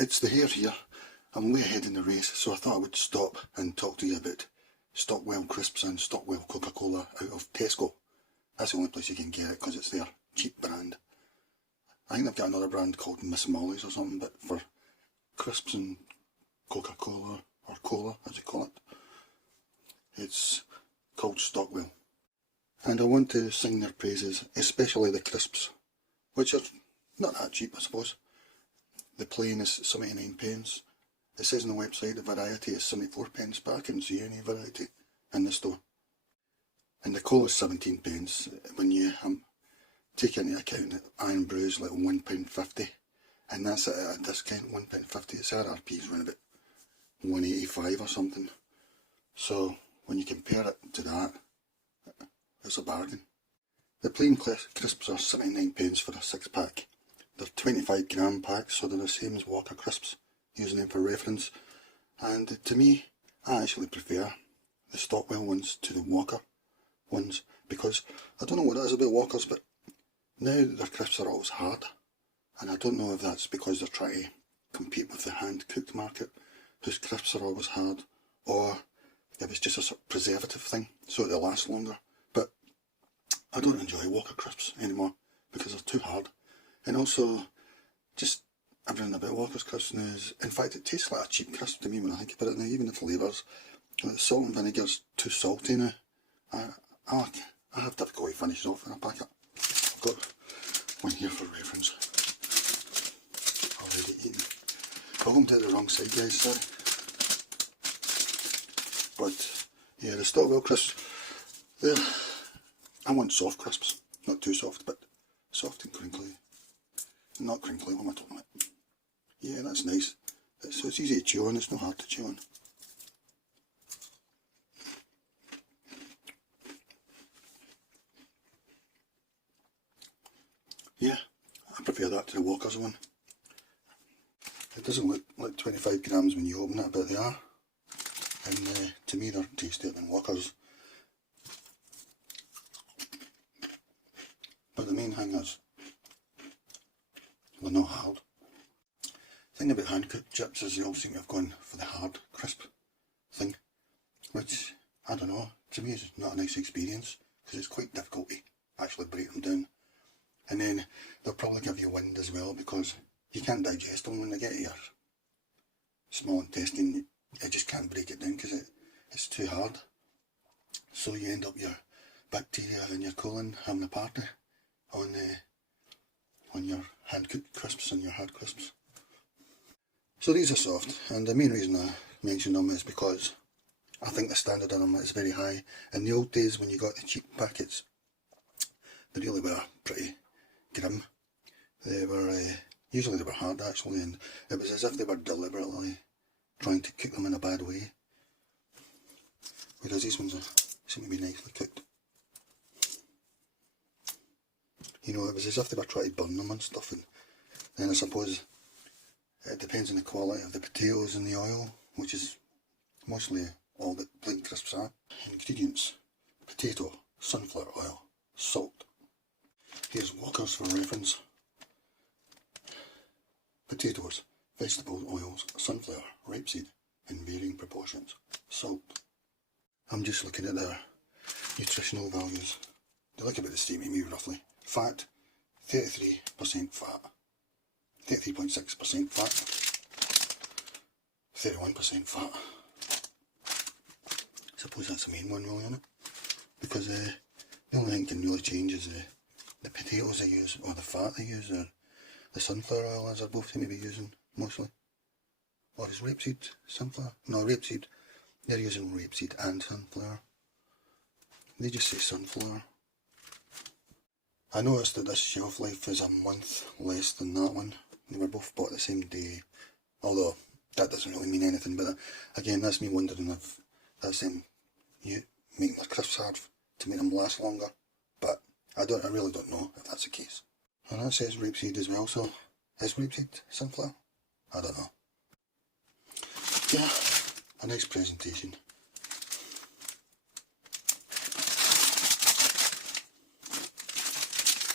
it's the hair here. I'm way ahead in the race, so I thought I would stop and talk to you about Stockwell crisps and Stockwell Coca-Cola out of Tesco. That's the only place you can get it because it's their cheap brand. I think they've got another brand called Miss Molly's or something, but for crisps and Coca-Cola, or cola as you call it, it's called Stockwell. And I want to sing their praises, especially the crisps, which are not that cheap I suppose. The plain is 79 pence. It says on the website the variety is 74 pence, but I couldn't see any variety in the store. And the cola is 17 pence when you take into account that Iron Brew's like £1.50, and that's at a discount, £1.50. Its RRP is around about £1.85 or something. So when you compare it to that, it's a bargain. The plain crisps are 79 pence for a 6-pack. They're 25 gram packs, so they're the same as Walker crisps, using them for reference. And to me, I actually prefer the Stockwell ones to the Walker ones, because I don't know what it is about Walkers, but now their crisps are always hard, and I don't know if that's because they're trying to compete with the hand cooked market, whose crisps are always hard, or if it's just a sort of preservative thing so they last longer. But I don't enjoy Walker crisps anymore because they're too hard, and also just everything about Walker's crisps now is, in fact it tastes like a cheap crisp to me when I think about it now. Even the flavours, like the salt and vinegar's too salty now. I have difficulty finishing off in a packet. I've got one here for reference, already eaten. I won't hit the wrong side guys, sorry. But yeah, the Stockwell crisps, I want soft crisps, not too soft, but soft and crinkly. Not crinkly, what am I talking about? Yeah, that's nice. So it's easy to chew on, it's not hard to chew on. Yeah, I prefer that to the Walker's one. It doesn't look like 25 grams when you open it, but they are. And to me they're tastier than Walker's. But the main thing is, they're not hard. The thing about hand cooked chips is they all seem to have gone for the hard, crisp thing, which, I don't know, to me is not a nice experience, because it's quite difficult to actually break them down. And then they'll probably give you wind as well, because you can't digest them when they get to your small intestine. You just can't break it down because it's too hard. So you end up your bacteria in your colon having a party on your hand cooked crisps and your hard crisps. So these are soft, and the main reason I mention them is because I think the standard of them is very high. In the old days when you got the cheap packets, they really were pretty grim. They were, usually they were hard actually, and it was as if they were deliberately trying to cook them in a bad way. Whereas these ones seem to be nicely cooked. You know, it was as if they were trying to burn them and stuff, and then I suppose it depends on the quality of the potatoes and the oil, which is mostly all that plain crisps are. Ingredients: potato, sunflower oil, salt. Here's Walker's for reference. Potatoes, vegetable oils, sunflower, rapeseed in varying proportions, salt. I'm just looking at their nutritional values. They look about the same to me roughly. Fat, 33% fat, 33.6% fat, 31% fat. I suppose that's the main one really, isn't it? Because the only thing can really change is the potatoes they use, or the fat they use, or the sunflower oil, as they're both seem to be using mostly. Or is rapeseed sunflower? No, rapeseed. They're using rapeseed and sunflower. They just say sunflower. I noticed that this shelf life is a month less than that one. They were both bought the same day, although that doesn't really mean anything. But again, that's me wondering if that's them making their crisps hard to make them last longer. But I really don't know if that's the case. And that says rapeseed as well, so is rapeseed sunflower? I don't know. Yeah, a nice presentation.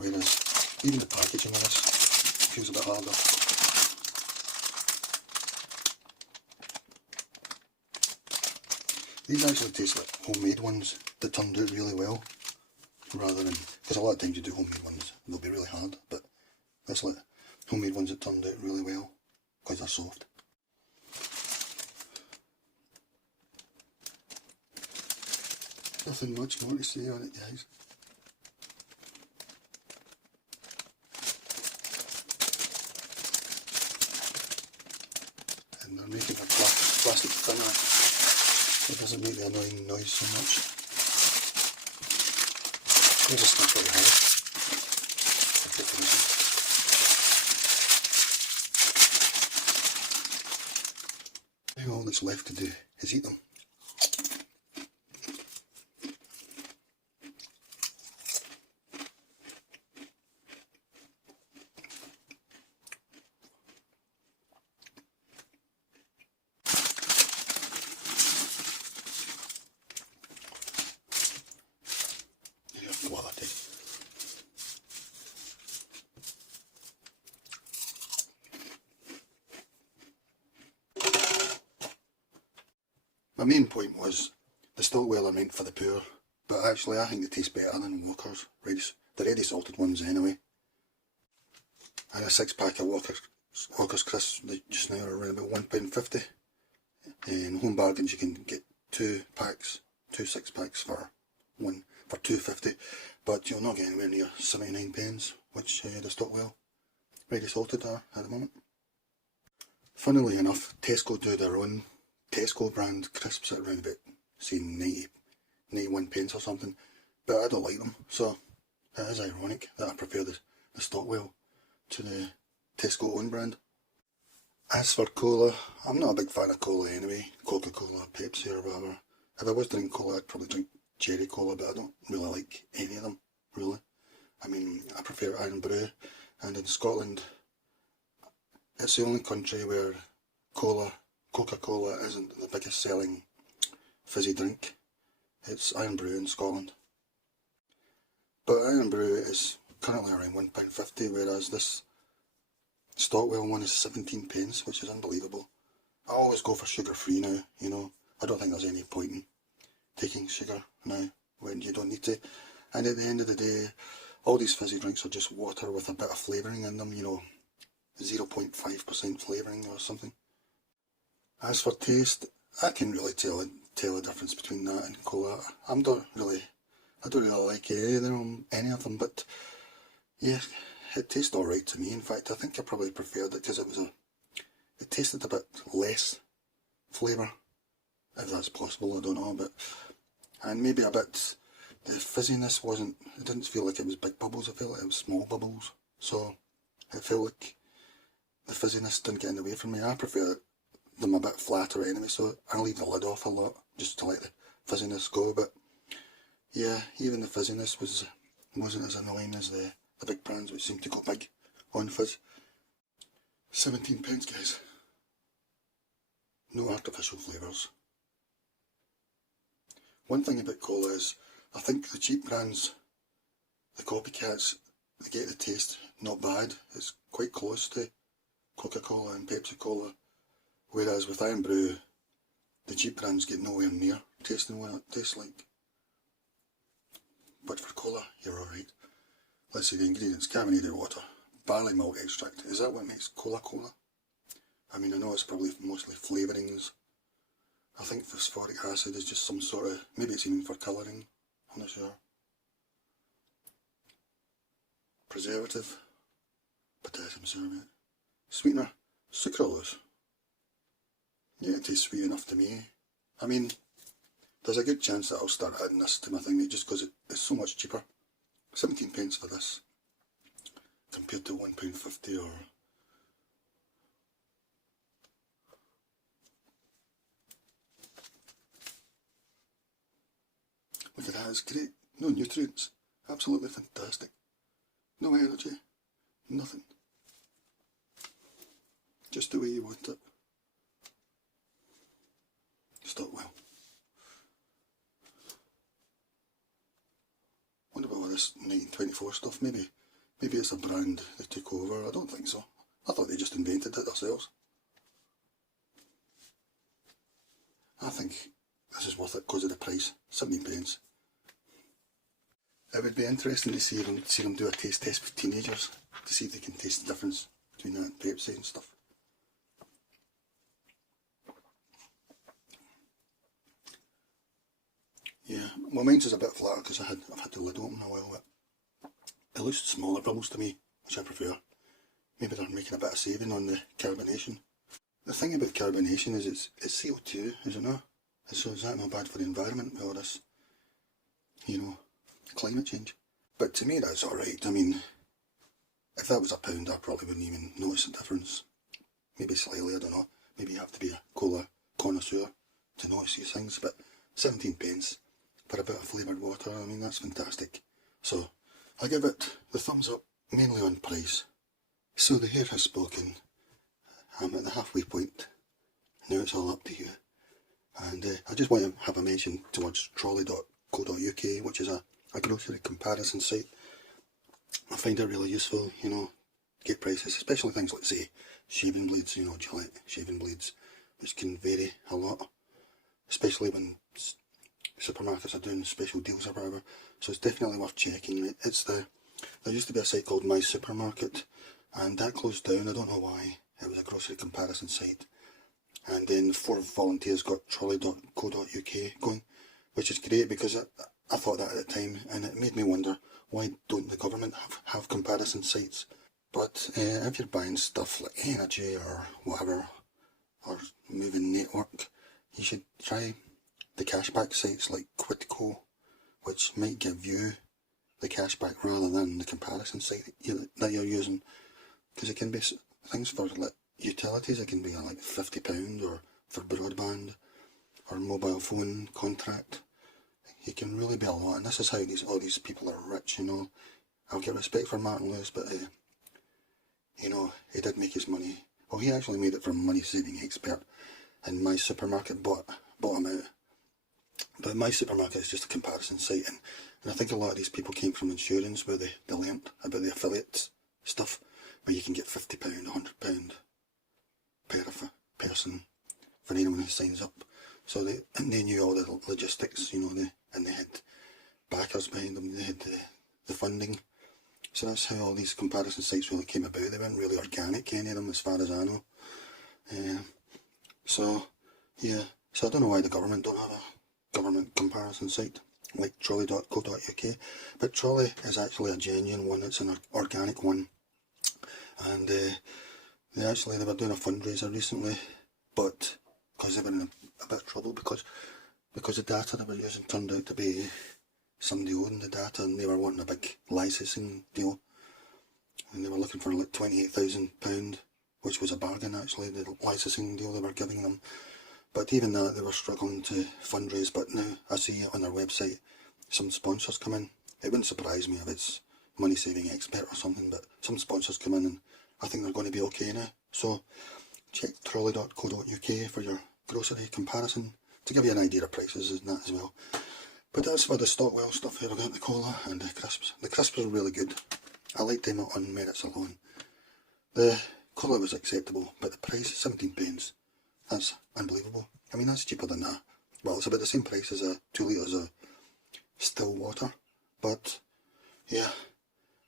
Whereas even the packaging of this feels a bit harder. These actually taste like homemade ones that turned out really well, rather than, because a lot of times you do homemade ones, they'll be really hard, but that's like homemade ones that turned out really well, because they're soft. Nothing much more to say on it, guys. And they're making a plastic thinner. It doesn't make the annoying noise so much. I'll just snip it out. Now all that's left to do is eat them. Quality. My main point was the Stockwell are meant for the poor, but actually I think they taste better than Walker's, the ready salted ones anyway. And a 6-pack of Walker's crisps just now are around about £1.50. In Home Bargains you can get 2 6-packs for £2.50, but you'll not get anywhere near 79p, which the Stockwell ready salted are at the moment. Funnily enough, Tesco do their own Tesco brand crisps at around about, say, 91p or something, but I don't like them, so it is ironic that I prefer the Stockwell to the Tesco own brand. As for cola, I'm not a big fan of cola anyway, Coca-Cola, Pepsi or whatever. If I was drinking cola I'd probably drink cherry cola, but I don't really like any of them, really. I mean, I prefer Iron Brew, and in Scotland it's the only country where Coca-Cola isn't the biggest selling fizzy drink. It's Iron Brew in Scotland. But Iron Brew is currently around £1.50, whereas this Stockwell one is 17p, which is unbelievable. I always go for sugar free now, you know. I don't think there's any point in taking sugar now when you don't need to. And at the end of the day, all these fizzy drinks are just water with a bit of flavouring in them, you know, 0.5% flavouring or something. As for taste, I can really tell the difference between that and cola. I don't really like any of them, but yeah, it tastes alright to me. In fact, I think I probably preferred it because it tasted a bit less flavour, if that's possible, I don't know, but, and maybe a bit, the fizziness it didn't feel like it was big bubbles, I felt like it was small bubbles, so it felt like the fizziness didn't get in the way from me. I prefer them a bit flatter anyway, so I leave the lid off a lot, just to let the fizziness go, but yeah, even the fizziness wasn't as annoying as the big brands which seem to go big on fizz. 17p, guys. No artificial flavours. One thing about cola is, I think the cheap brands, the copycats, they get the taste not bad. It's quite close to Coca-Cola and Pepsi Cola, whereas with Iron Brew, the cheap brands get nowhere near tasting what it tastes like. But for cola, you're alright. Let's see the ingredients: carbonated water, barley malt extract. Is that what makes cola? I mean, I know it's probably mostly flavourings. I think phosphoric acid is just some sort of, maybe it's even for colouring, I'm not sure. Preservative, potassium sorbate. Sweetener, sucralose. Yeah, it tastes sweet enough to me. I mean, there's a good chance that I'll start adding this to my thing just because it's so much cheaper. 17p for this, compared to £1.50 or... Look at that, it's great. No nutrients. Absolutely fantastic. No energy. Nothing. Just the way you want it. Stockwell. Wonder about all this 1924 stuff. Maybe it's a brand they took over. I don't think so. I thought they just invented it themselves. I think this is worth it because of the price, 17 pence. It would be interesting to see them do a taste test with teenagers to see if they can taste the difference between that and Pepsi and stuff. Yeah, well mine's is a bit flatter because I've had the lid open a while, but it looks smaller bubbles to me, which I prefer. Maybe they're making a bit of saving on the carbonation. The thing about carbonation is it's CO2, is it not? So is that not bad for the environment with all this, you know, climate change? But to me that's alright. I mean, if that was £1 I probably wouldn't even notice the difference. Maybe slightly, I don't know. Maybe you have to be a cola connoisseur to notice these things, but 17 pence for a bit of flavoured water, I mean that's fantastic. So I give it the thumbs up, mainly on price. So the hair has spoken. I'm at the halfway point. Now it's all up to you. And I just want to have a mention towards trolley.co.uk, which is a grocery comparison site. I find it really useful, you know, get prices, especially things like, say, shaving blades, you know, Gillette shaving blades, which can vary a lot, especially when supermarkets are doing special deals or whatever. So it's definitely worth checking. There used to be a site called My Supermarket, and that closed down. I don't know why. It was a grocery comparison site. And then 4 volunteers got trolley.co.uk going, which is great because I thought that at the time, and it made me wonder, why don't the government have comparison sites? But if you're buying stuff like energy or whatever, or moving network, you should try the cashback sites like Quidco, which might give you the cashback rather than the comparison site that you're using, because it can be things for like utilities. It can be like £50, or for broadband or mobile phone contract. It can really be a lot, and this is how all these people are rich, you know. I've got respect for Martin Lewis, but you know, he did make his money. Well, he actually made it from Money Saving Expert, and My Supermarket bought him out. But My Supermarket is just a comparison site, and I think a lot of these people came from insurance, where they learnt about the affiliate stuff, where you can get £50, £100 per person for anyone who signs up. So they knew all the logistics, you know, and they had backers behind them, they had the funding. So that's how all these comparison sites really came about. They weren't really organic, any of them, as far as I know. So I don't know why the government don't have a government comparison site like trolley.co.uk, but Trolley is actually a genuine one. It's an organic one, and they were doing a fundraiser recently, but because they were in a bit of trouble because the data they were using turned out to be somebody owned the data, and they were wanting a big licensing deal, and they were looking for like £28,000, which was a bargain actually, the licensing deal they were giving them. But even that, they were struggling to fundraise. But now I see on their website some sponsors come in. It wouldn't surprise me if it's Money Saving Expert or something, but some sponsors come in, and I think they're going to be okay now. So check trolley.co.uk for your grocery comparison to give you an idea of prices and that as well. But that's for the Stockwell stuff here. I got the cola and the crisps. The crisps are really good. I like them on merits alone. The cola was acceptable, but the price, 17 pence. That's unbelievable. I mean, that's cheaper than that. Well, it's about the same price as 2 litres of still water. But yeah,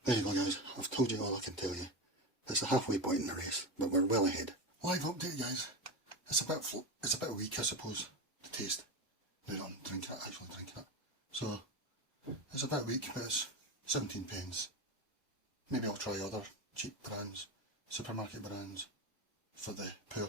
there you go guys. I've told you all I can tell you. It's the halfway point in the race, but we're well ahead. Live update guys. It's a bit weak, I suppose, the taste. They don't actually drink it. So it's a bit weak, but it's 17 pence. Maybe I'll try other cheap brands, supermarket brands, for the poor.